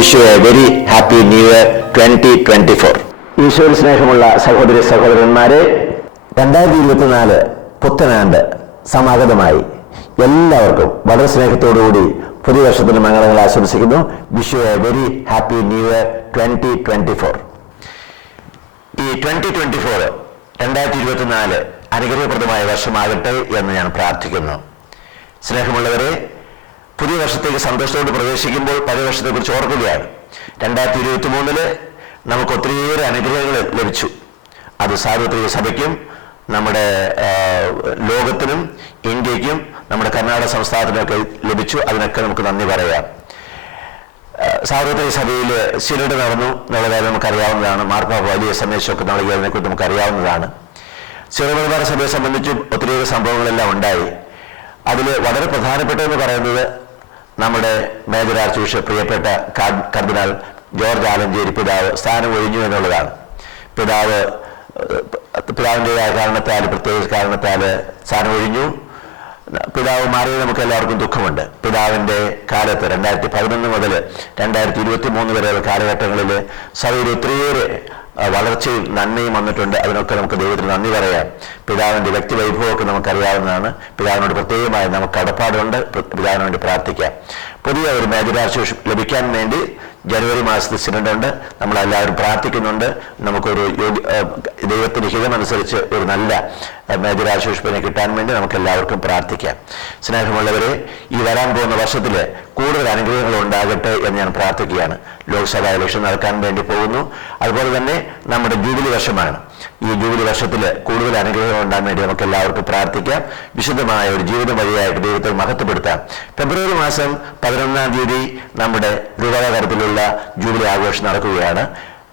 Wish you A very happy new year 2024. ഈശ്വര സ്നേഹമുള്ള സഹോദരി സഹോദരന്മാരെ, 2024 പുത്തനാണ്ട് സമാഗതമായി. എല്ലാവർക്കും വളരെ സ്നേഹത്തോടുകൂടി പുതിയ വർഷത്തിന് മംഗളങ്ങൾ ആശംസിക്കുന്നു. Wish you A very happy new year 2024. ഈ 2024 2024 അനുഗ്രഹപ്രദമായ വർഷമാകട്ടെ എന്ന് ഞാൻ പ്രാർത്ഥിക്കുന്നു. സ്നേഹമുള്ളവരെ, പുതിയ വർഷത്തേക്ക് സന്തോഷത്തോട് പ്രവേശിക്കുമ്പോൾ പഴയ വർഷത്തെക്കുറിച്ച് ഓർക്കുകയാണ്. 2023 നമുക്ക് ഒത്തിരിയേറെ അനുഗ്രഹങ്ങൾ ലഭിച്ചു. അത് സാർവത്രിക സഭയ്ക്കും നമ്മുടെ ലോകത്തിനും ഇന്ത്യക്കും നമ്മുടെ കർണാടക സംസ്ഥാനത്തിനൊക്കെ ലഭിച്ചു. അതിനൊക്കെ നമുക്ക് നന്ദി പറയാം. സാർവത്രിക സഭയിൽ സിനഡ് നടന്നു എന്നുള്ള കാര്യം നമുക്കറിയാവുന്നതാണ്. മാർപ്പാപ്പ വലിയ സന്ദേശമൊക്കെ നൽകിയതിനെക്കുറിച്ച് നമുക്കറിയാവുന്നതാണ്. സിറോമലബാർ സഭയെ സംബന്ധിച്ചും ഒത്തിരിയേറെ സംഭവങ്ങളെല്ലാം ഉണ്ടായി. അതിൽ വളരെ പ്രധാനപ്പെട്ടതെന്ന് പറയുന്നത് നമ്മുടെ മേജർ ആർച്ച് ബിഷപ്പ് പ്രിയപ്പെട്ട കർദിനാൾ ജോർജ് ആലഞ്ചേരി പിതാവ് സ്ഥാനം ഒഴിഞ്ഞു എന്നുള്ളതാണ്. പിതാവിൻ്റെതായ കാരണത്താൽ, പ്രത്യേക കാരണത്താൽ സ്ഥാനം ഒഴിഞ്ഞു. പിതാവ് മാറിയത് നമുക്ക് എല്ലാവർക്കും ദുഃഖമുണ്ട്. പിതാവിൻ്റെ കാലത്ത് 2011 മുതൽ 2023 വരെയുള്ള കാലഘട്ടങ്ങളിൽ സഭയിൽ ഒത്തിരിയേറെ വളർച്ചയും നന്മയും വന്നിട്ടുണ്ട്. അതിനൊക്കെ നമുക്ക് ദൈവത്തിന് നന്ദി പറയാം. പിതാവിൻ്റെ വ്യക്തിവൈഭവമൊക്കെ നമുക്കറിയാവുന്നതാണ്. പിതാവിനോട് പ്രത്യേകമായി നമുക്ക് കടപ്പാടുണ്ട്. പിതാവിന് വേണ്ടി പ്രാർത്ഥിക്കാം. പുതിയ ഒരു മേജർ ആർച്ച് ബിഷപ്പ് ലഭിക്കാൻ വേണ്ടി ജനുവരി മാസത്തിൽ സിനഡുണ്ട്. നമ്മളെല്ലാവരും പ്രാർത്ഥിക്കുന്നുണ്ട്. നമുക്കൊരു ദൈവത്തിൻ്റെ ഹിതമനുസരിച്ച് ഒരു നല്ല മേജർ ആർച്ച് ബിഷപ്പിനെ കിട്ടാൻ വേണ്ടി നമുക്ക് എല്ലാവർക്കും പ്രാർത്ഥിക്കാം. സ്നേഹമുള്ളവരെ, ഈ വരാൻ പോകുന്ന വർഷത്തിൽ കൂടുതൽ അനുഗ്രഹങ്ങൾ ഉണ്ടാകട്ടെ എന്ന് ഞാൻ പ്രാർത്ഥിക്കുകയാണ്. ലോക്സഭാ ഇലക്ഷൻ നടക്കാൻ വേണ്ടി പോകുന്നു. അതുപോലെ തന്നെ നമ്മുടെ ജൂബിലി വർഷമാണ്. ഈ ജൂബിലി വർഷത്തിൽ കൂടുതൽ അനുഗ്രഹങ്ങൾ ഉണ്ടാകാൻ വേണ്ടി നമുക്ക് എല്ലാവർക്കും പ്രാർത്ഥിക്കാം. വിശുദ്ധമായ ഒരു ജീവിതം വഴിയായിട്ട് ദൈവത്തെ മഹത്വപ്പെടുത്താം. ഫെബ്രുവരി മാസം 11-ാം തീയതി നമ്മുടെ രൂപതലത്തിലുള്ള ജൂബിലി ആഘോഷം നടക്കുകയാണ്.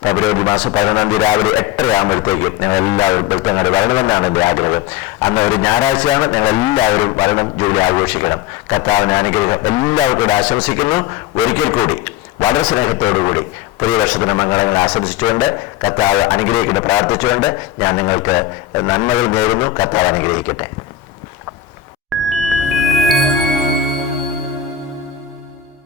ഫെബ്രുവരി മാസം 11-ാം തീയതി രാവിലെ 8:30 ആകുമ്പോഴത്തേക്കും ഞങ്ങൾ എല്ലാവരും വെളുത്തങ്ങാട് വരണമെന്നാണ് എൻ്റെ ആഗ്രഹം. അന്ന് ഒരു ഞായറാഴ്ചയാണ്. ഞങ്ങൾ എല്ലാവരും വരണം, ജൂബിലി ആഘോഷിക്കണം. കർത്താവിന് അനുഗ്രഹം എല്ലാവർക്കും ആശംസിക്കുന്നു. ഒരിക്കൽ കൂടി വളരെ സ്നേഹത്തോടുകൂടി പുതിയ വർഷത്തിന് മംഗളങ്ങൾ ആശംസിച്ചുകൊണ്ട് കർത്താവ് അനുഗ്രഹിക്കട്ടെ പ്രാർത്ഥിച്ചുകൊണ്ട് ഞാൻ നിങ്ങൾക്ക് നന്മകൾ നേരുന്നു. കർത്താവ് അനുഗ്രഹിക്കട്ടെ.